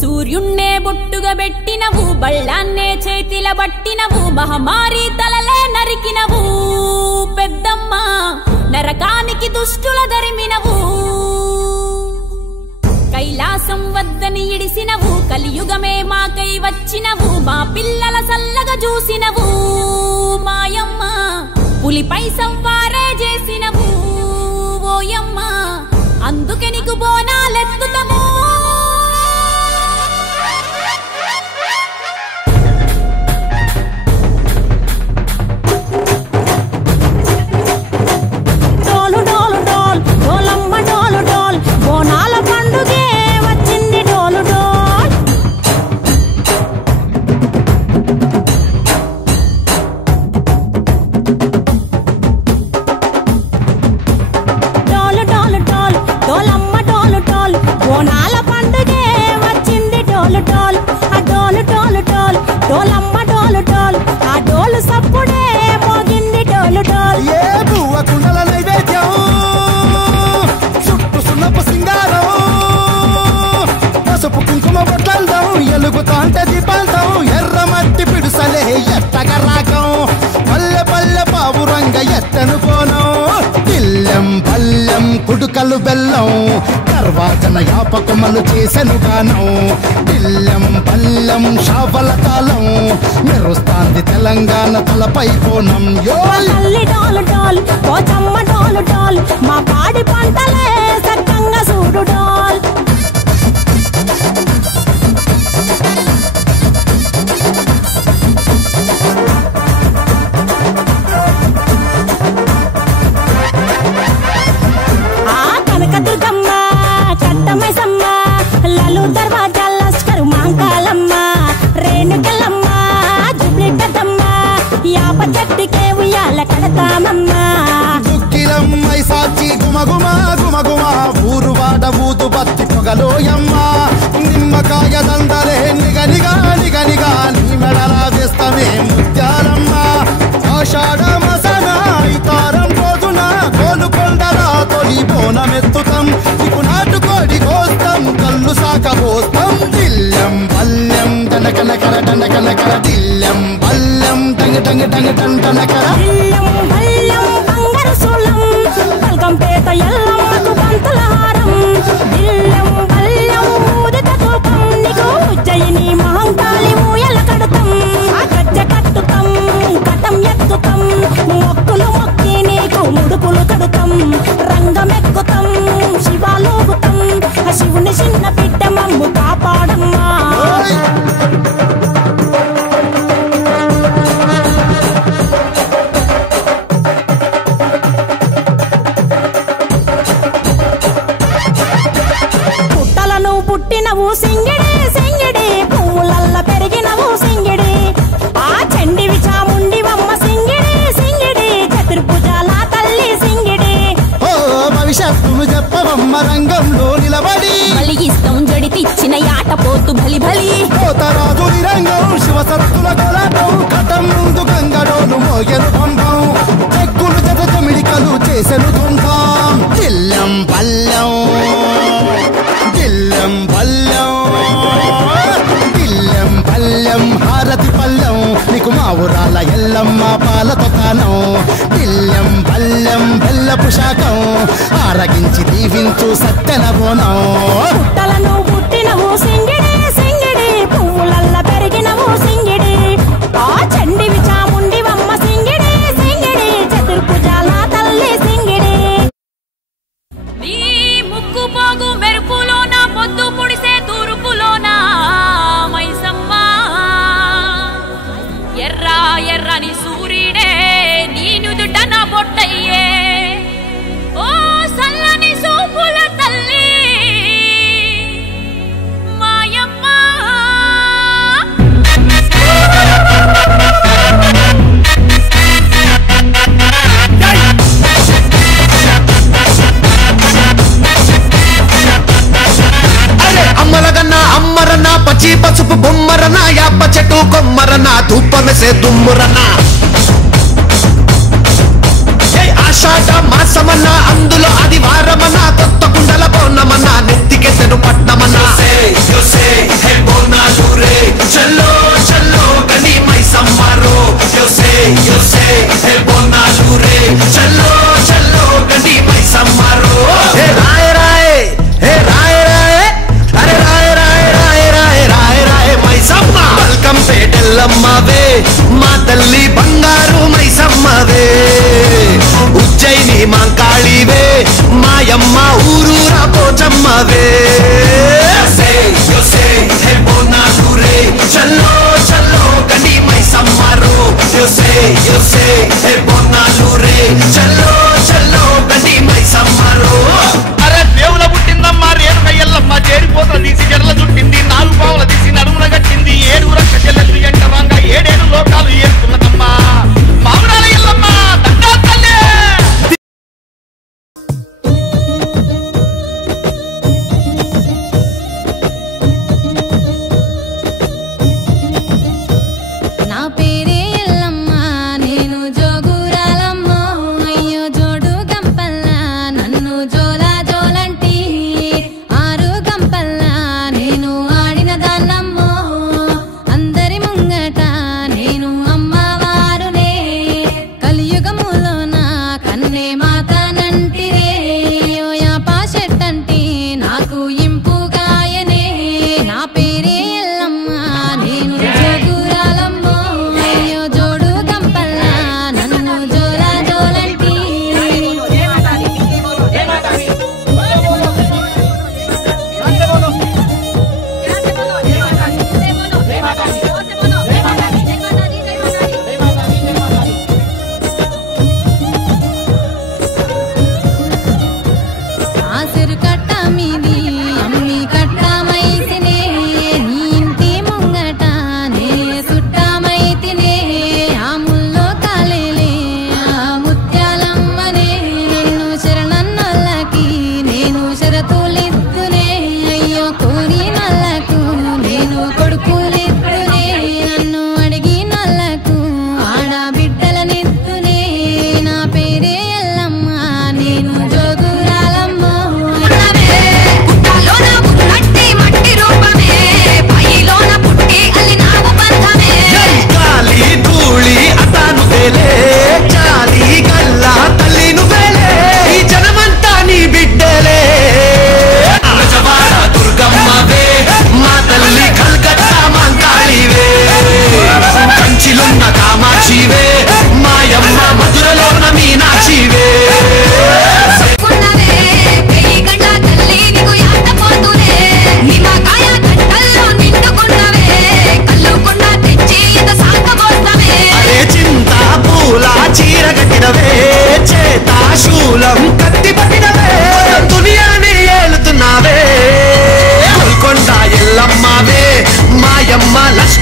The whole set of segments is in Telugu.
సూర్యున్నే బొట్టుగా పెట్టినవు, బళ్ళాన్నే చేతిల బట్టినవు, మహమారి తలలే నరికినవు పెద్దమ్మ, నరకానికి దుష్టుల దరిమినవు. కైలాసం వద్దని ఇడిసినవు, కలియుగమే మాకై వచ్చినవు, మా పిల్లల సల్లగా చూసినవు మాయమ్మ, పులిపై సవ్వారే చేసినవు ఓయమ్మ, అందుకే నీకు బోనాలెత్తుతము. ఎర్రమట్టి పిడుసలే ఎట్టగ రాగం, పల్లె పల్లె పావురంగ ఎత్తను పోనం, ఇల్లెం పల్లెం కుడుకలు బెల్లం, తర్వాతన యాపకుమలు చేసెను గానం, ఇల్లెం పల్లెం షావల కాలం, మెరుస్తాంది తెలంగాణ తలపై పోనం. మా పాడి పంటలే సక్కంగా చూడు డాల్. దుక్కిలమ్మై సాచి గుమగుమ గుమగుమ, ఊరు వాడ ఊదు బత్తి పొగలోయమ్మ, నిమ్మకాయ దండలే నిగనిగా నిగనిగా, నీ మెడలా వేస్తమే ముత్యాలమ్మ, ఆషాఢ మసన ఇతారం రోజున గోలుకొండలా తొలి బోనమెత్తుతాం, నీకు నాటుకోడి కోస్తాం, కళ్ళు సాక పోస్తాం, దిల్లెం పల్లెం దండకనకర దండకనకర, దిల్లెం పల్లెం టంగ టంగ టంగ టంటనకర, పేట ఎల్లమ్మకు పంతుల హారం, దిల్లెం బల్లెం ఊదిత తూపం, నీకు ఉజ్జయిని మహంకాళి ఊయల కడుతాం, గజ్జ కట్టుతాం కటం ఎత్తుతాం, మొక్కులు మొక్కి నీకు ముడుపులు కడుతాం, రంగమెక్కుతాం శివాలోగుతాం, శివుని చిన్న బిడ్డ మమ్ము కాపాడమ్మా. పుట్టినవు సింగిడి సింగిడి, పువ్వులల్ల పెరిగినవు సింగిడి, ఆ చండివి చాముండివమ్మ సింగిడి సింగిడి, చతుర్భుజాల తల్లి సింగిడి. ఓ భవిష్యత్తును చెప్పవమ్మ రంగంలో నిలబడి, బలిగిస్తాం జడితిచ్చిన యాట పోతు బలి బలి, పోతరాజు రంగం శివసత్తుల గలాటం, కటం ముందు గంగడోలు మోగెను పంపం, చెక్కులు జత చమిడికలు చేసెను తుంటాం, దిల్లెం పల్లెం దిల్లెం పల్లెం దిల్లెం పల్లెం హారతి పల్లెం, నీకు మా ఊరాల ఎల్లమ్మ పాలతో కానం, దిల్లెం పల్లెం బెల్లపు శాఖం, ఆరగించి దీవించు సత్తెన బోనం. పుట్టలను పుట్టినవు సింగిడి సింగిడి, పువ్వులల్ల పెరిగినవు సింగిడి, ఆ చండివి చాముండివమ్మ సింగిడి సింగిడి, చతుర్భుజాల తల్లి సింగిడి. నీ ముక్కు పోగు మెరుపులోన పొద్దు పొడిసే తూర్పులోన మైసమ్మ, ఎర్ర ఎర్రని సూర్యుడే నీ నుదుట నా బొట్టయ్యే, ఓ సల్లని సూపుల తల్లి మాయమ్మ. అమ్మలగన్న అమ్మరన్న పచ్చి పసుపు బొమ్మరన, యాప చెట్టు కొమ్మరన, ధూపమెసే దుమ్మురన, ఆషాఢ మాసమన్న అందులో ఆదివారమన్న, కొత్త కుండల పౌర్ణమన్న, నెత్తికెసెను పట్నమన్న,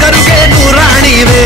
లస్కరుకే నువ్వు రాణివే